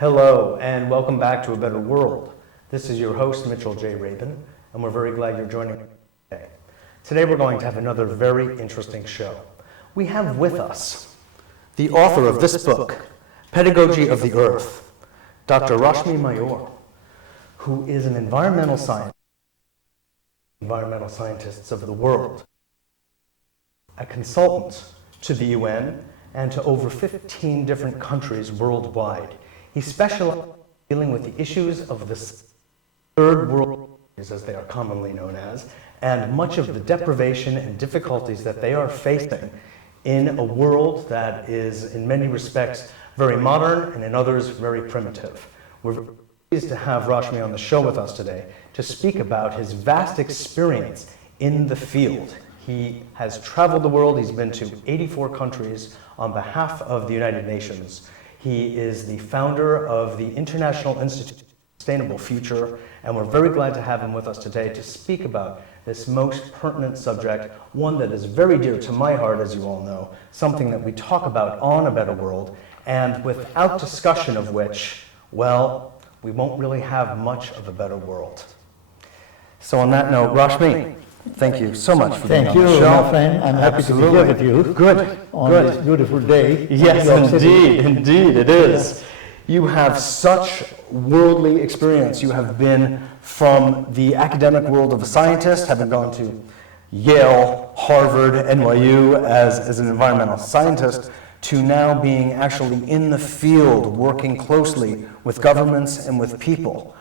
Hello, and welcome back to A Better World. This is your host, Mitchell J. Rabin, and we're very glad you're joining us today. Today we're going to have another very interesting show. We have with us the author of this book, Pedagogy of the Earth, Dr. Rashmi Mayur, who is an environmental scientists of the world, a consultant to the UN and to over 15 different countries worldwide. He specializes in dealing with the issues of the third world, as they are commonly known as, and much of the deprivation and difficulties that they are facing in a world that is, in many respects, very modern and in others, very primitive. We're pleased to have Rashmi on the show with us today to speak about his vast experience in the field. He has traveled the world. He's been to 84 countries on behalf of the United Nations. He is the founder of the International Institute for Sustainable Future, and we're very glad to have him with us today to speak about this most pertinent subject, one that is very dear to my heart, as you all know, something that we talk about on A Better World, and without discussion of which, well, we won't really have much of a better world. So on that note, Rashmi, thank you so much for being on the show. Thank you, my friend. I'm happy to be here with you. Good. On this beautiful day. Yes, indeed it is. You have such worldly experience. You have been from the academic world of a scientist, having gone to Yale, Harvard, NYU as an environmental scientist, to now being actually in the field, working closely with governments and with people.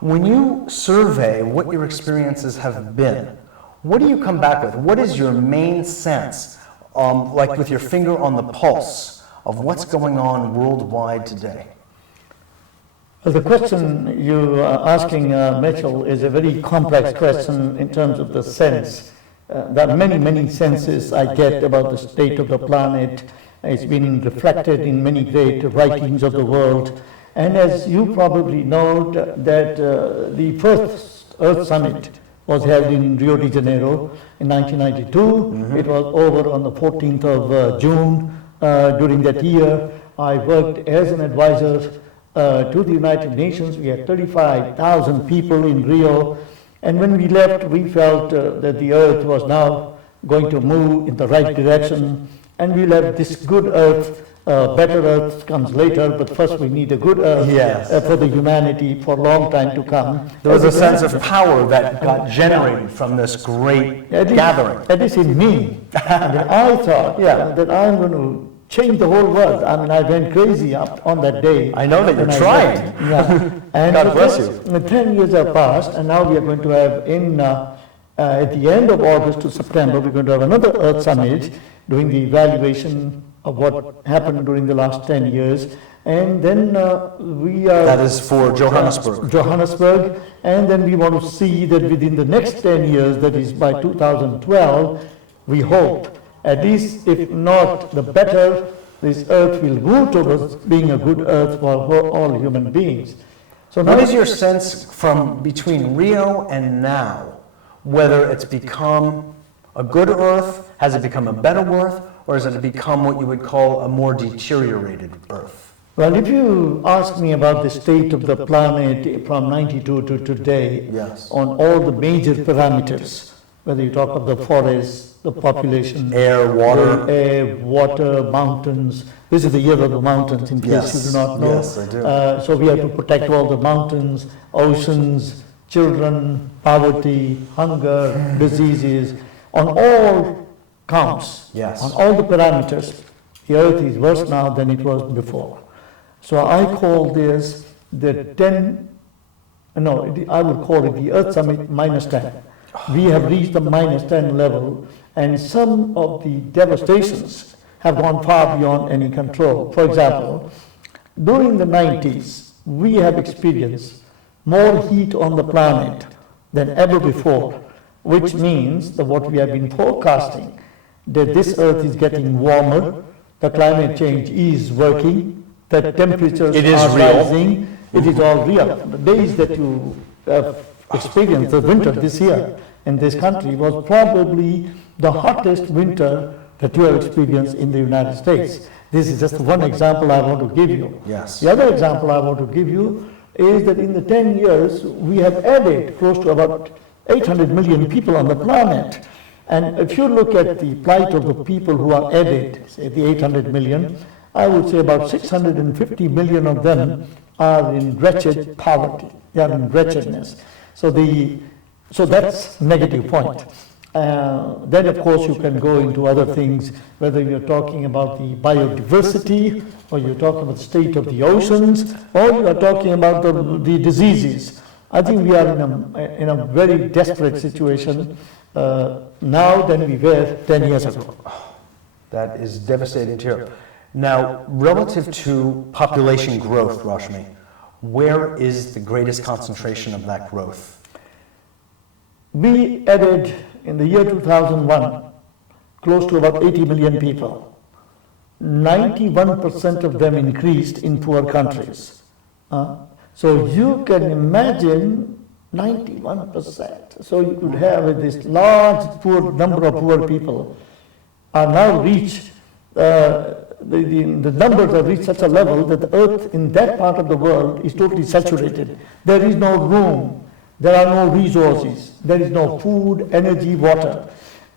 When you survey what your experiences have been, what do you come back with? What is your main sense, like with your finger on the pulse, of what's going on worldwide today? Well, the question you are asking, Mitchell, is a very complex question in terms of the sense. There are many senses I get about the state of the planet. It's been reflected in many great writings of the world. And as you probably know, that the first Earth Summit was held in Rio de Janeiro in 1992. Mm-hmm. It was over on the 14th of June. During that year, I worked as an advisor to the United Nations. We had 35,000 people in Rio. And when we left, we felt that the Earth was now going to move in the right direction. And we left this good Earth. Better Earth comes later, but first we need a good Earth for the humanity for a long time to come. There was a sense of power that got generated from this great gathering. At least in me. I thought that I'm going to change the whole world. I mean, I went crazy on that day. I know that you're trying. And God bless you. 10 years have passed, and now we are going to have at the end of August to September, we're going to have another Earth Summit doing the evaluation of what happened during the last 10 years. And then we are... That is for Johannesburg. Johannesburg. And then we want to see that within the next 10 years, that is by 2012, we hope, at least if not the better, this Earth will move towards being a good Earth for all human beings. So what is your sense from between Rio and now? Whether it's become a good Earth, has it become a better Earth, or has it become what you would call a more deteriorated Earth? Well, if you ask me about the state of the planet from 92 to today, on all the major parameters, whether you talk of the forests, the population, air, water, mountains. This is the year of the mountains, in case you do not know. Yes, I do. So we have to protect all the mountains, oceans, children, poverty, hunger, diseases, on all counts, on all the parameters. The Earth is worse now than it was before. So I call this I would call it the Earth Summit -10. We have reached the -10 level, and some of the devastations have gone far beyond any control. For example, during the 90s, we have experienced more heat on the planet than ever before, which means that what we have been forecasting, that this Earth is getting warmer, the climate change is working, that temperatures are rising, it is all real. The days that you have experienced the winter this year in this country was probably the hottest winter that you have experienced in the United States. This is just one example I want to give you. Yes. The other example I want to give you is that in the 10 years, we have added close to about 800 million people on the planet. And if you look at the plight of the people who are added, say the 800 million, I would say about 650 million of them are in wretched poverty. They are in wretchedness. So that's negative point. Then of course you can go into other things, whether you're talking about the biodiversity, or you're talking about the state of the oceans, or you are talking about the diseases. I think we are in a very desperate situation now than we were 10 years ago. That is devastating to hear. Now, relative to population growth, Rashmi, where is the greatest concentration of that growth? We added in the year 2001 close to about 80 million people. 91% of them increased in poor countries. So you can imagine 91%. So you could have this large number of poor people are now reached, the numbers have reached such a level that the earth in that part of the world is totally saturated. There is no room, there are no resources, there is no food, energy, water.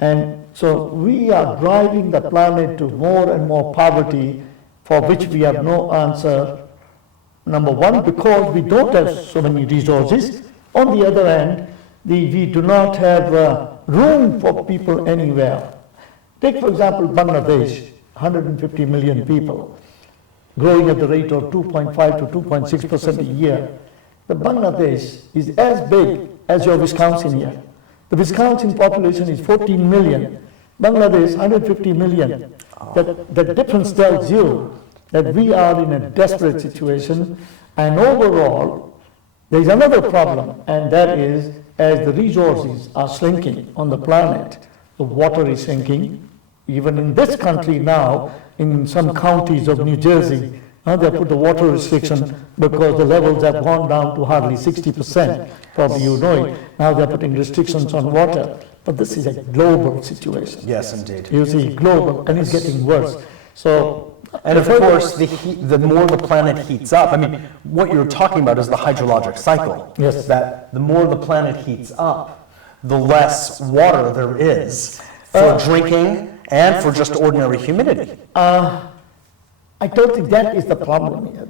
And so we are driving the planet to more and more poverty for which we have no answer. Number one, because we don't have so many resources. On the other hand, we do not have room for people anywhere. Take, for example, Bangladesh, 150 million people, growing at the rate of 2.5 to 2.6% a year. The Bangladesh is as big as your Wisconsin here. The Wisconsin population is 14 million. Bangladesh, 150 million. The difference tells you that we are in a desperate situation, and overall, there is another problem, and that is, as the resources are shrinking on the planet, the water is shrinking. Even in this country now, in some counties of New Jersey, they put the water restriction because the levels have gone down to hardly 60%. Probably you know it. Now they're putting restrictions on water. But this is a global situation. Yes, indeed. You see, global, and it's getting worse. So, and of course, the more the planet heats up, I mean, what you're talking about is the hydrologic cycle. Yes. That the more the planet heats up, the less water there is for drinking and for just ordinary humidity. I don't think that is the problem here.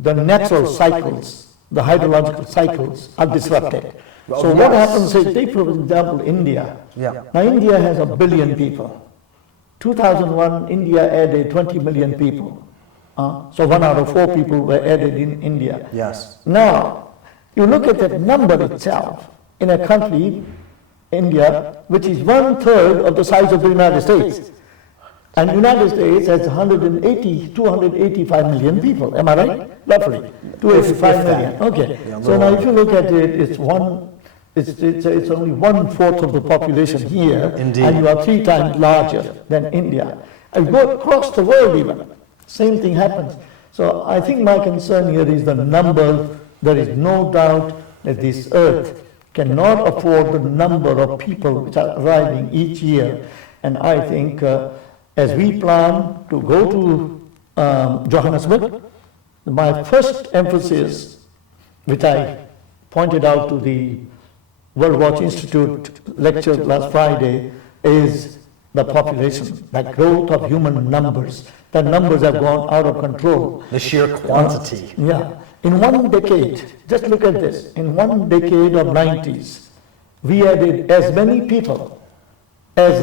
The natural cycles, the hydrological cycles are disrupted. Well, so yes. what happens is, take for example India. Yeah. Now India has 1 billion people. 2001, India added 20 million people. So 1 out of 4 people were added in India. Yes. Now, you look at that number itself in a country, India, which is 1/3 of the size of the United States. And the United States has 285 million people. Am I right? Roughly. 285 million. Okay. Yeah, so now if you look at it, it's only 1/4 of the population here. Indeed. And you are 3 times larger than India. And go across the world even. Same thing happens. So I think my concern here is the number. There is no doubt that this earth cannot afford the number of people which are arriving each year. And I think as we plan to go to Johannesburg, my first emphasis, which I pointed out to the World Watch Institute lecture last Friday, is the population, the growth of human numbers. The numbers have gone out of control. The sheer quantity. Yeah. In 1 decade, just look at this, in 1 decade of 90s, we added as many people as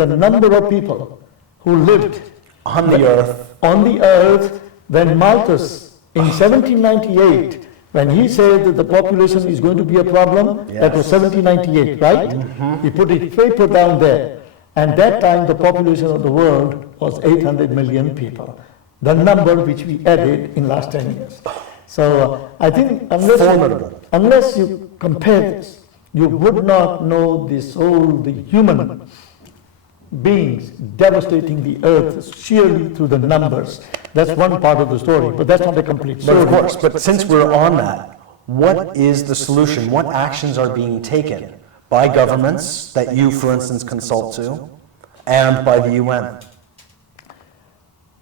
the number of people who lived on the earth when Malthus in 1798, when he said that the population is going to be a problem, yes. That was 1798, right? Mm-hmm. He put his paper down there. And that time the population of the world was 800 million people. The number which we added in last 10 years. So I think unless you compare this, you would not know the human beings devastating the earth sheerly through the numbers. That's one part of the story, but that's not a complete story. But of course, but since we're on that, what is the solution? What actions are being taken by governments that you, for instance, consult to, and by the UN?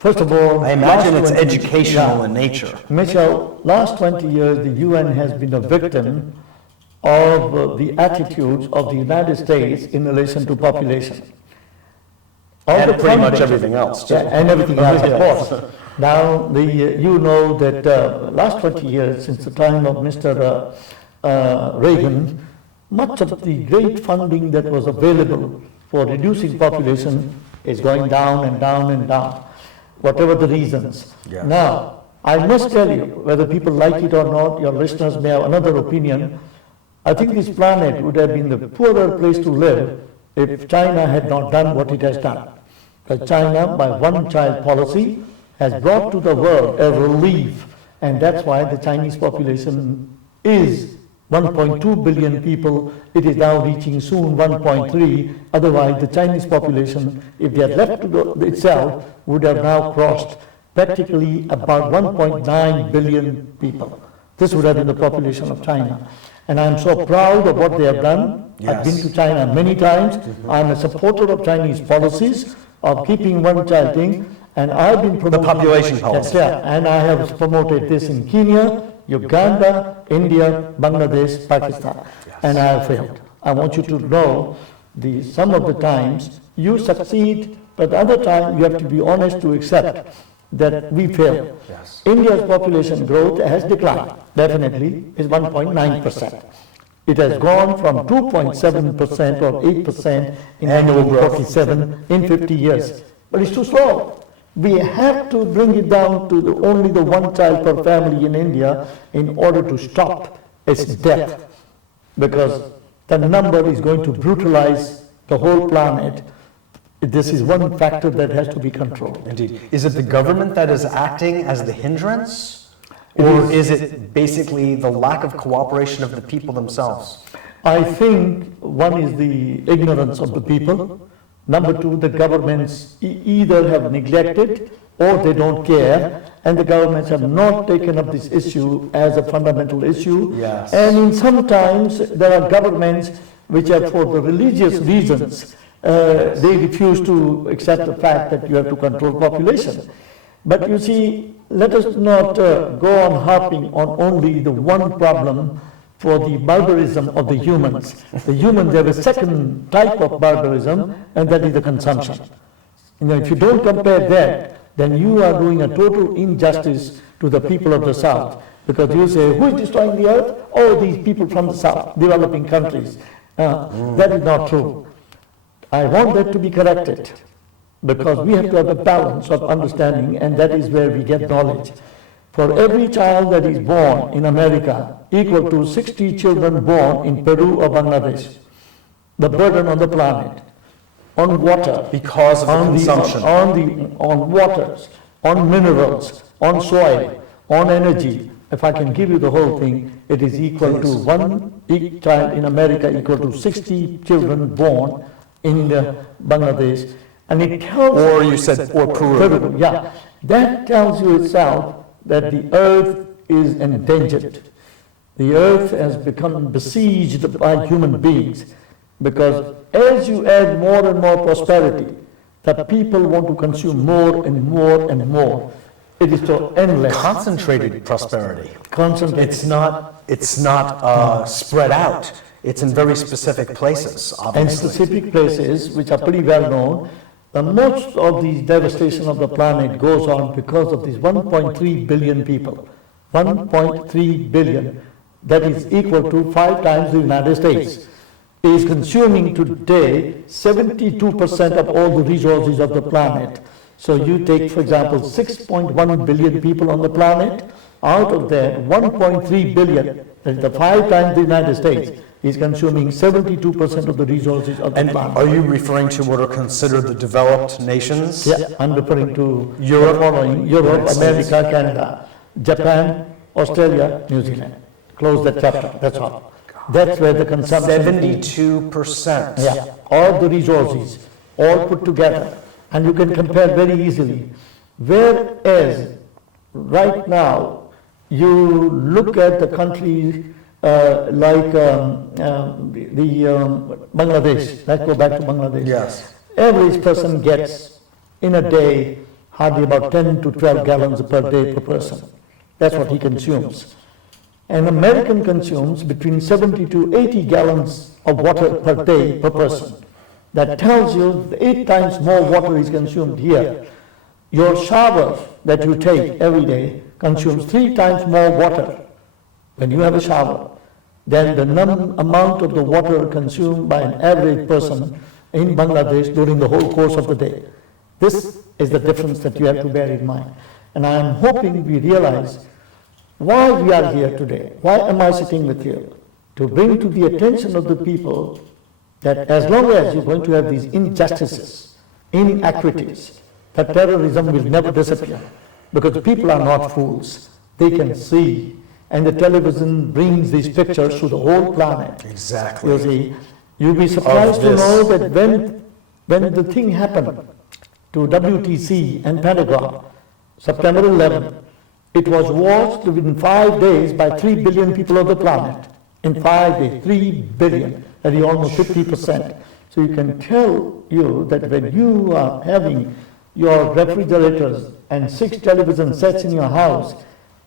First of all, I imagine it's educational in nature. Michelle, last 20 years, the UN has been a victim of the attitudes of the United States in relation to population. And pretty much everything else, too. Yeah, and everything else, of course. Now, you know that last 20 years, since the time of Mr. Reagan, much of the great funding that was available for reducing population is going down and down and down, whatever the reasons. Yes. Now, I must tell you, whether people like it or not, your listeners may have another opinion. I think this planet would have been the poorer place to live if China had not done what it has done. Because China, by one-child policy, has brought to the world a relief, and that's why the Chinese population is 1.2 billion people. It is now reaching soon 1.3. Otherwise, the Chinese population, if they had left to itself, would have now crossed practically about 1.9 billion people. This would have been the population of China. And I'm so proud of what they have done. Yes. I've been to China many times. I'm a supporter of Chinese policies of keeping one-child thing. And I've been promoting the population policy. Yeah, and I have promoted this in Kenya, Uganda, India, Bangladesh, Pakistan, and I have failed. I want you to know some of the times you succeed, but other times you have to be honest to accept that we fail. Yes. India's population growth has declined, definitely, is 1.9%. It has gone from 2.7% or 8% in 1947 in 50 years, but it's too slow. We have to bring it down to only the one child per family in India in order to stop its death, because the number is going to brutalize the whole planet. This is one factor that has to be controlled. Indeed. Is it the government that is acting as the hindrance, or is it basically the lack of cooperation of the people themselves? I think one is the ignorance of the people. Number two, the governments either have neglected or they don't care, and the governments have not taken up this issue as a fundamental issue. Yes. And sometimes there are governments which are for the religious reasons, they refuse to accept the fact that you have to control population. But you see, let us not go on harping on only the one problem for the barbarism of the humans. The humans have a second type of barbarism, and that is the consumption. If you don't compare that, then you are doing a total injustice to the people of the South. Because you say, who is destroying the earth? Oh, these people from the South, developing countries. That is not true. I want that to be corrected, because we have to have a balance of understanding, and that is where we get knowledge. For every child that is born in America, equal to 60 children born in Peru or Bangladesh. The burden on the planet, on water, because of the consumption, on waters, on minerals, on soil, on energy. If I can give you the whole thing, it is equal to one child in America equal to 60 children born in Bangladesh, and it tells. Or you said, or Peru. Yeah, that tells you itself that the earth is endangered. The earth has become besieged by human beings, because as you add more and more prosperity, the people want to consume more and more and more. It is so endless. Concentrated prosperity. Concentrated. It's not spread out. It's in very specific places, obviously. And specific places which are pretty well known. Most of the devastation of the planet goes on because of these 1.3 billion people. 1.3 billion, that is equal to 5 times the United States, is consuming today 72% of all the resources of the planet. So you take, for example, 6.1 billion people on the planet. Out of that, 1.3 billion, that is the 5 times the United States, is consuming 72% of the resources of the planet. Are you referring to what are considered the developed nations? Yeah, I'm referring to Europe, America, Canada, Japan, Australia, New Zealand. Close that chapter, that's all. That's where the consumption 72%. Yeah, all the resources, all put together. And you can compare very easily. Whereas right now, you look at the countries like Bangladesh. Let's go back to Bangladesh. Yes. Average person gets in a day hardly about 10 to 12 gallons per day per person. That's what he consumes. An American consumes between 70 to 80 gallons of water per day per person. That tells you 8 times more water is consumed here. Your shower that you take every day consumes 3 times more water when you have a shower than the amount of the water consumed by an average person in Bangladesh during the whole course of the day. This is the difference that you have to bear in mind. And I am hoping we realize why we are here today. Why am I sitting with you? To bring to the attention of the people that as long as you're going to have these injustices, inequities, that terrorism will never disappear. Because people are not fools. They can see. And the television brings these pictures to the whole planet. Exactly. You see, you'll be surprised to know that when the thing happened to WTC and Pentagon, September 11, it was watched within 5 days by 3 billion people of the planet. In 5 days, 3 billion, that is almost 50%. So you can tell you that when you are having your refrigerators and 6 television sets in your house,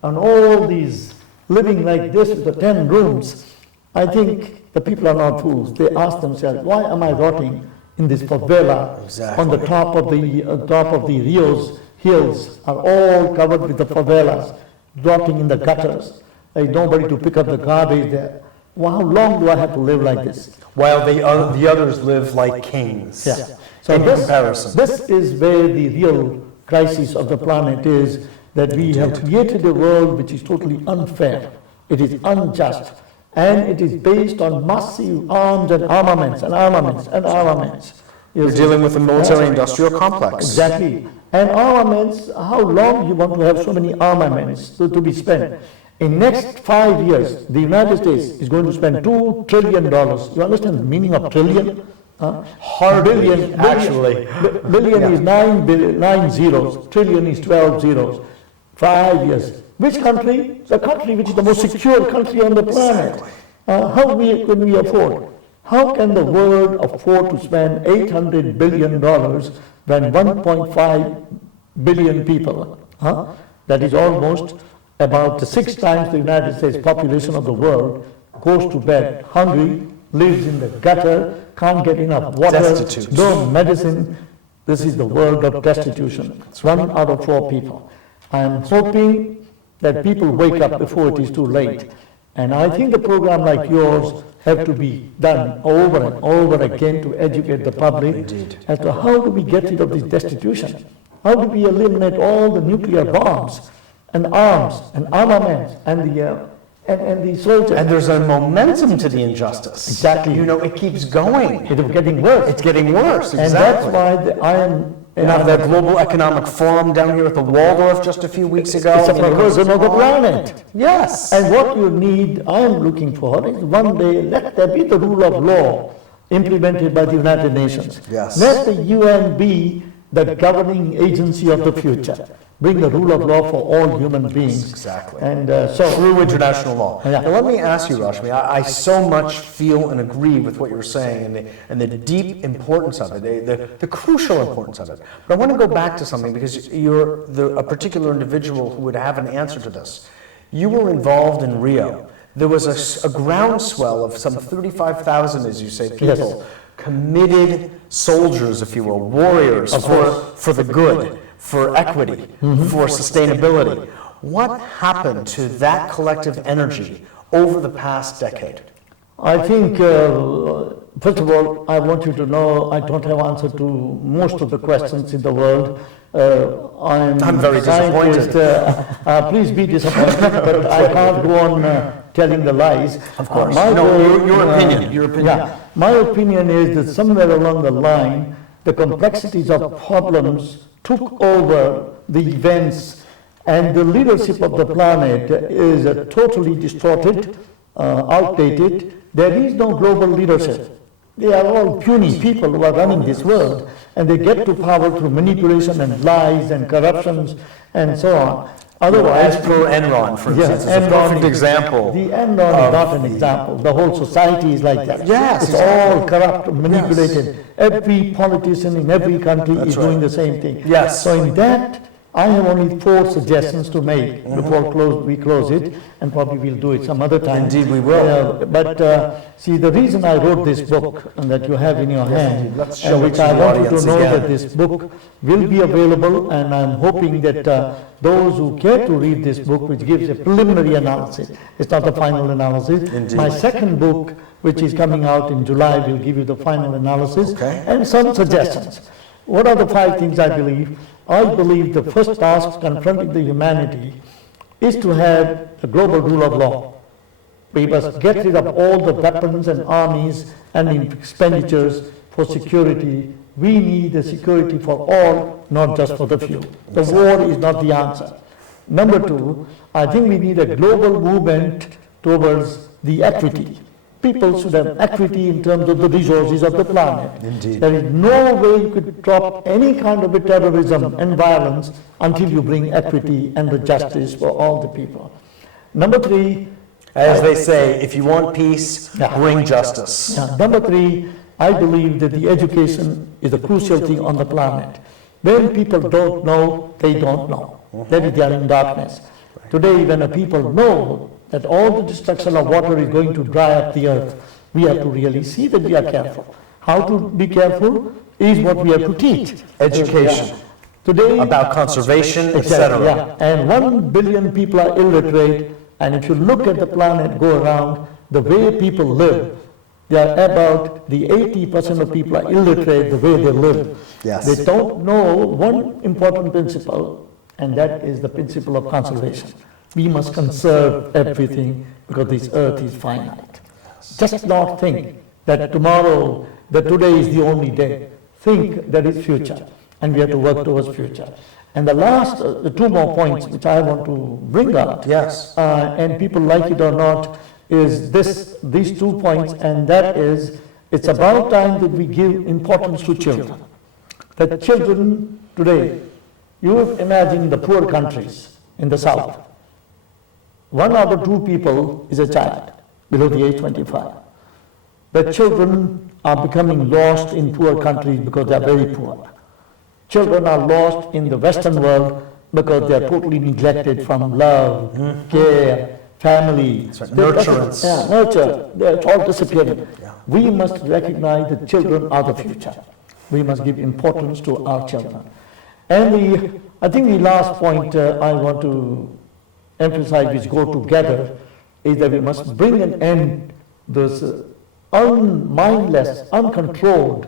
and all these living like this with the 10 rooms, I think the people are not fools. They ask themselves, why am I rotting in this favela on the top of the Rio's hills are all covered with the favelas, rotting in the gutters. There is nobody to pick up the garbage there. Well, how long do I have to live like this? While the others live like kings. Yeah. So in comparison. This is where the real crisis of the planet is, that we have created a world which is totally unfair. It is unjust. And it is based on massive arms and armaments and armaments and armaments. You're dealing with a military-industrial complex. Exactly. And armaments, how long you want to have so many armaments to be spent? In next 5 years, the United States is going to spend $2 trillion. You understand the meaning of trillion? Hardly, actually. Billion is 9 zeros, trillion is 12 zeros. 5 years. Which country? The country which is the most secure country on the planet. How can we afford? How can the world afford to spend $800 billion when 1.5 billion people, that is almost about 6 times the United States population of the world, goes to bed hungry, lives in the gutter, can't get enough water, no medicine. This is the world of destitution. It's 1 out of 4 people. I am hoping that people wake up before it is too late. And I think a program like yours have to be done over and over again to educate the public as to how do we get rid of this destitution? How do we eliminate all the nuclear bombs and arms and armaments and the soldiers? And there's a momentum to the injustice. Exactly. You know, it keeps going. It is getting worse. It's getting worse, exactly. And that's why I am... You have that Global Economic Forum down here at the Waldorf just a few weeks ago. It's a perversion of the planet. Yes. And what you need, I am looking for, is one day let there be the rule of law implemented by the United Nations. Yes. Let the UN be the governing agency of the future. Bring the rule of law for all human beings. Exactly. And through international law. Yeah. Now let me ask you, Rashmi, I so much feel and agree with what you're saying and the deep importance of it, the crucial importance of it. But I want to go back to something because you're a particular individual who would have an answer to this. You were involved in Rio. There was a groundswell of some 35,000, as you say, people, committed soldiers, if you will, warriors for the good, for equity, for sustainability. What happened to that collective energy over the past decade? I think, first of all, I want you to know I don't have answer to most of the questions in the world. I'm very disappointed. Please be disappointed, but I can't go on telling the lies. Of course. Your opinion. Yeah, my opinion is that somewhere along the line, the complexities of problems took over the events, and the leadership of the planet is totally distorted, outdated. There is no global leadership. They are all puny people who are running this world, and they get to power through manipulation and lies and corruptions and so on. Otherwise, as per Enron, for instance, is a Enron perfect example. The Enron is not an example. The whole society is like that. Yes, it's exactly. all corrupt, manipulated. Every politician in every country is doing the same thing. Yes. So in that, I have only 4 suggestions to make before we close it, and probably we'll do it some other time. Indeed, we will. See, the reason I wrote this book and that you have in your hand, Let's show and it which to I the want you to audience know again. that this book will be available, and I'm hoping that those who care to read this book, which gives a preliminary analysis, it's not the final analysis. Indeed. My second book, which is coming out in July, will give you the final analysis and some suggestions. What are the 5 things I believe? I believe the first task confronting the humanity is to have a global rule of law. We must get rid of all the weapons and armies and expenditures for security. We need a security for all, not just for the few. The war is not the answer. Number 2, I think we need a global movement towards the equity. People should have equity in terms of the resources of the planet. Indeed. There is no way you could drop any kind of a terrorism and violence until you bring equity and the justice for all the people. Number 3, As they say, if you want peace, bring justice. Number 3, I believe that the education is a crucial thing on the planet. When people don't know, they don't know. That is, they are in darkness. Today, when the people know that all the destruction of water is going to dry up the earth, we have to really see that we are careful. How to be careful is what we have to teach. Education. Today, About conservation, exactly, etc. And 1 billion people are illiterate, and if you look at the planet go around, the way people live, they are about the 80% of people are illiterate the way they live. Yes. They don't know one important principle, and that is the principle of conservation. We must conserve everything because this earth is finite. Just not think that tomorrow, that today is the only day. Think that is future, and we have to work towards future. And the last, the 2 more points which I want to bring up, Yes. and people like it or not, is these 2 points, and that is, it's about time that we give importance to children. That children today, you imagine the poor countries in the south. 1 out of 2 people is a child below the age 25. The children are becoming lost in poor countries because they are very poor. Children are lost in the Western world because they are totally neglected from love, care, family. Nurturance. Nurture. They're all disappearing. We must recognize that children are the future. We must give importance to our children. And I think the last point I want to emphasize, which go together, is that we must bring an end this mindless, uncontrolled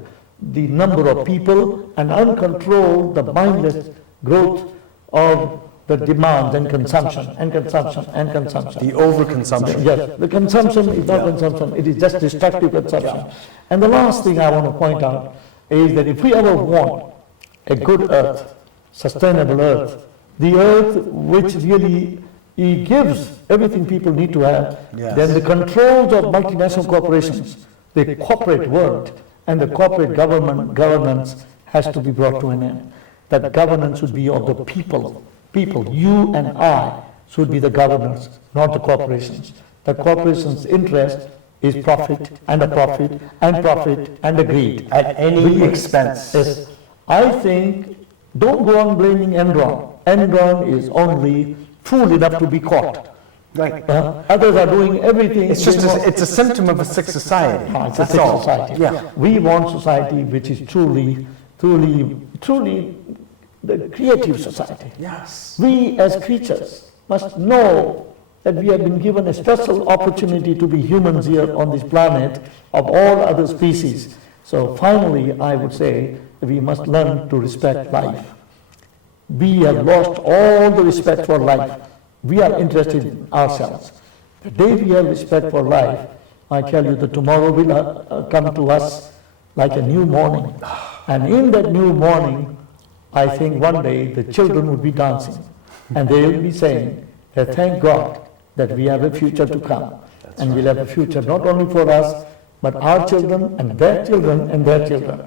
the number of people and uncontrol the mindless growth of the demands and consumption and consumption and consumption. The overconsumption. Yes, the consumption is not consumption, it is just destructive consumption. And the last thing I want to point out is that if we ever want a good earth, sustainable earth, the earth which really gives everything people need to have, then the controls of multinational corporations, the corporate world, and the corporate governance has to be brought to an end. That governance should be of the people. People, you and I, should be the governors, not the corporations. The corporation's interest is profit and a profit and profit and a greed. At any expense. Yes. I think, don't go on blaming Enron. Enron is only fool enough to be caught. Right. Others are doing everything. It's just it's a symptom of a sick society. It's a sick society. Yeah. We want society which is truly the creative society. Yes. We as creatures must know that we have been given a special opportunity to be humans here on this planet of all other species. So finally, I would say that we must learn to respect life. We have lost all the respect for life. We are interested in ourselves. The day we have respect for life, I tell you that tomorrow will come to us like a new morning. And in that new morning, I think one day the children will be dancing and they will be saying that thank God that we have a future to come. And we'll have a future not only for us, but our children and their children and their children.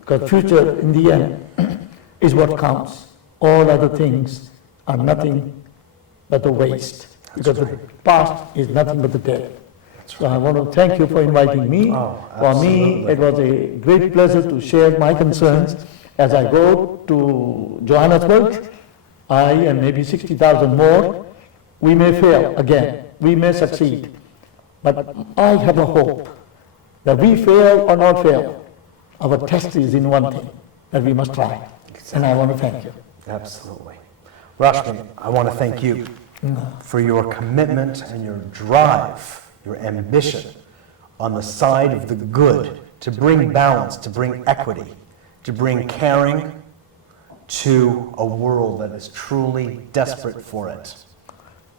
Because future in the end is what counts. All other things are nothing but the waste. Because the past is nothing but the dead. So I want to thank you for inviting me. For me, it was a great pleasure to share my concerns. As I go to Johannesburg, I and maybe 60,000 more, we may fail again, we may succeed. But I have a hope that we fail or not fail, our test is in one thing, that we must try. And I want to thank you. Absolutely. Rashmi, I want to thank you for your commitment and your drive, your ambition on the side of the good, to bring balance, to bring equity, to bring caring to a world that is truly desperate for it.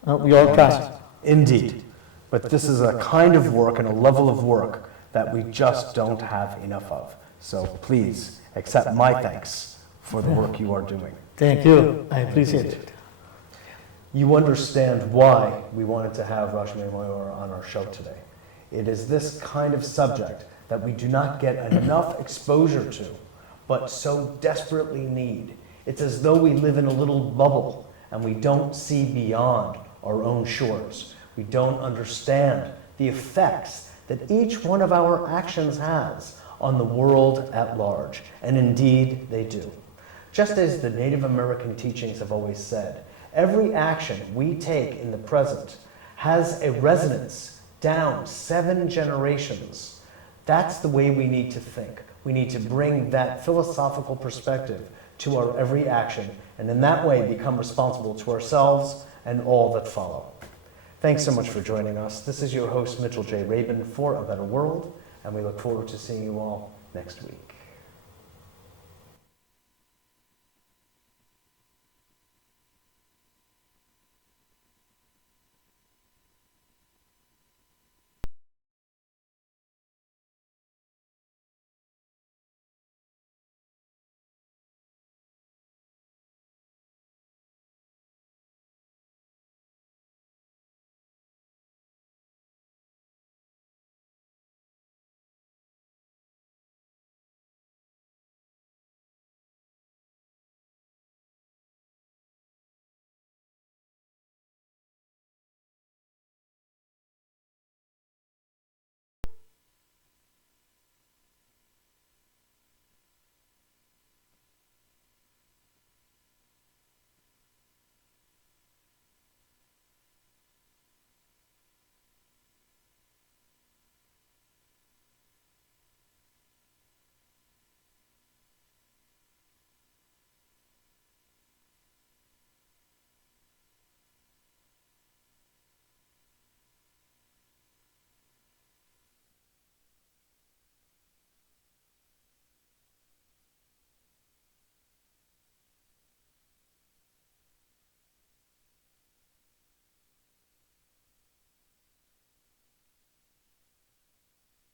We all try. Indeed. But this is a kind of work and a level of work that we just don't have enough of. So please accept my thanks for the work you are doing. Thank you. I appreciate it. You understand why we wanted to have Rashmi Mayur on our show today. It is this kind of subject that we do not get enough exposure to, but so desperately need. It's as though we live in a little bubble and we don't see beyond our own shores. We don't understand the effects that each one of our actions has on the world at large. And indeed, they do. Just as the Native American teachings have always said, every action we take in the present has a resonance down 7 generations. That's the way we need to think. We need to bring that philosophical perspective to our every action, and in that way become responsible to ourselves and all that follow. Thanks so much for joining us. This is your host, Mitchell J. Rabin, for A Better World, and we look forward to seeing you all next week.